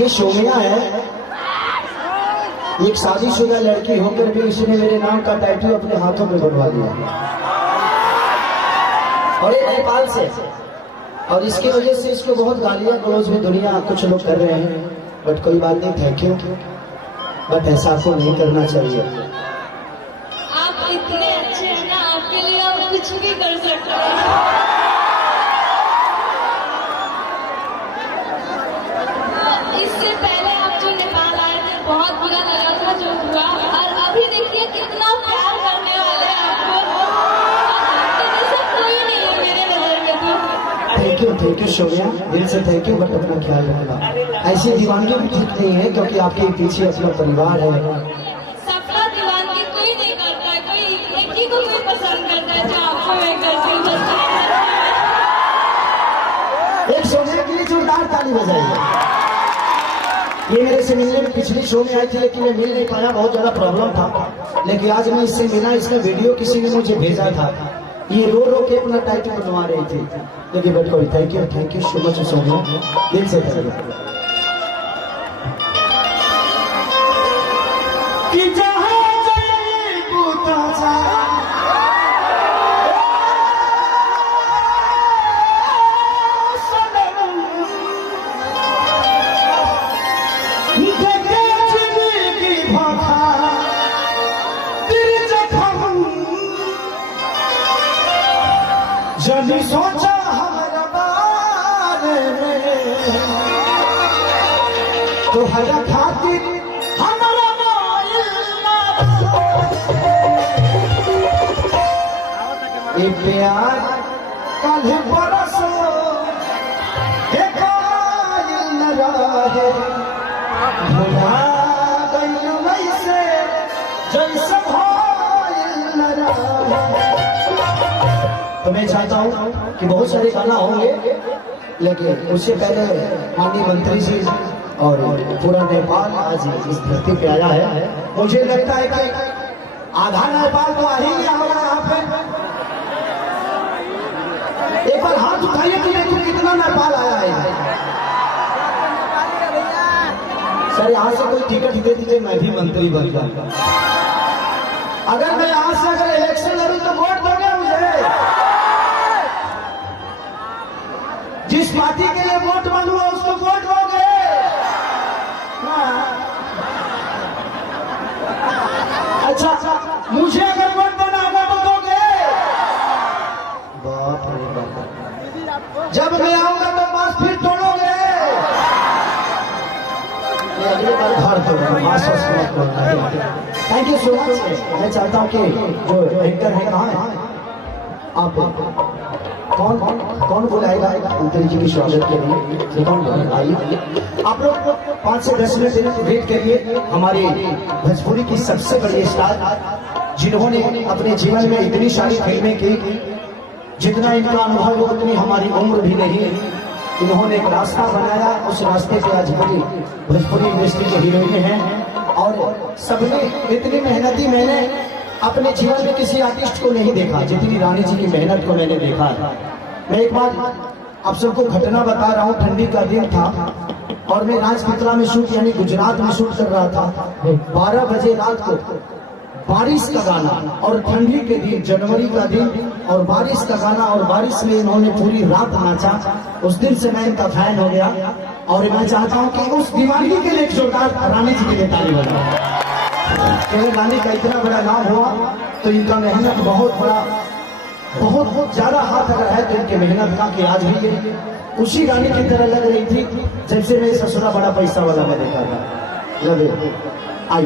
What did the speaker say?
ये सोमिया है, एक शादीशुदा लड़की होकर भी इसने मेरे नाम का टैटू अपने हाथों में बनवा लिया और ये नेपाल से। और इसकी वजह से इसको बहुत गालियां गलौज में दुनिया कुछ लोग कर रहे हैं, बट कोई बात नहीं, थैंक यू। बट ऐसा आपको नहीं करना चाहिए। आप इतने अच्छे हैं ना, आपके लिए आप कुछ भी कर सकते हैं। इससे पहले आप जो नेपाल आए थे बहुत बुरा लगा था जो हुआ, और अभी देखिए कितना प्यार करने वाले हैं आपको। सब कोई नहीं है मेरे नजर में तो। थैंक यू सोनिया, दिल से थैंक यू। बट अपना ख्याल रखना, ऐसी दीवानगी भी ठीक नहीं है क्योंकि आपके पीछे अपना परिवार है। सबका दीवानगी कोई नहीं करता है, कोई एक ही को कोई पसंद करता है जो आपको मैं करती हूँ। एक सोनिया के लिए जोरदार ताली बजाइए। ये मेरे से मिलने में पिछली शो में आई थी लेकिन मैं मिल नहीं पाया, बहुत ज्यादा प्रॉब्लम था। लेकिन आज मैं इससे मिला, इसका वीडियो किसी ने मुझे भेजा था। ये रो रो के अपना टाइटल बनवा रही थी। लेकिन बट कोई thank you so much Sonia, दिल से थैंक यू। जब सोचा हमारा बारे में तो हर खातिर हमारा ये प्यार कल बरसो न रहे भुला गई वैसे जैसे न रहे। तो मैं चाहता हूँ कि बहुत सारे गाना होंगे, लेकिन उससे पहले माननीय मंत्री जी और पूरा नेपाल आज इस धरती पे आया है। मुझे लगता है कि आधा नेपाल तो आ ही गया होगा यहाँ पे। एक बार हाथ उठाइए कि देखो कितना नेपाल आया है। सर यहाँ से कोई टिकट दे दीजिए, मैं भी मंत्री बन जाऊंगा। अगर मैं यहाँ से अगर इलेक्शन लड़ूं तो वोट दोगे मुझे? जिस पार्टी के लिए वोट मांगूंगा उसको वोट दोगे? अच्छा, मुझे अगर वोट देना होगा तो दोगे? बाप रे बाप, जब मैं आऊंगा तो बस फिर तोड़ोगे? Thank you so much. मैं चाहता हूँ कि जो एंकर है कहाँ है, आप कौन बुलाएगा मंत्री जी के स्वागत के लिए? कौन आइए, आप लोग 5 से 10 मिनट वेट करिए। हमारे भोजपुरी की सबसे बड़ी स्टार जिन्होंने अपने जीवन में इतनी सारी फिल्में की, जितना इनका अनुभव हो उतनी हमारी उम्र भी नहीं। इन्होंने एक रास्ता बनाया, उस रास्ते पे आज बड़ी भोजपुरी इंडस्ट्री के हीरोइन हैं। और सबने इतनी मेहनती मैंने अपने जीवन में किसी आर्टिस्ट को नहीं देखा जितनी रानी जी की मेहनत को मैंने देखा है। मैं एक बार आप सबको घटना बता रहा हूँ। ठंडी का दिन था और मैं राजपिपला में शूट यानी गुजरात में शूट कर रहा था। 12 बजे रात को बारिश का गाना और ठंडी के दिन, जनवरी का दिन और बारिश का गाना, और बारिश में इन्होंने पूरी रात नाचा। उस दिन से मैं इनका फैन हो गया और मैं चाहता हूँ कि उस दीवानगी के लिए जोरदार रानी जी के लिए ताली बजाओ। रानी का इतना बड़ा नाम हुआ तो इनका मेहनत बहुत बड़ा, बहुत ज्यादा हाथ अगर है तो इनके मेहनत का कि आज भी ये उसी रानी की तरह लग रही थी जब से मैं ससुरा बड़ा पैसा वाला मैं देखा था। लगे आई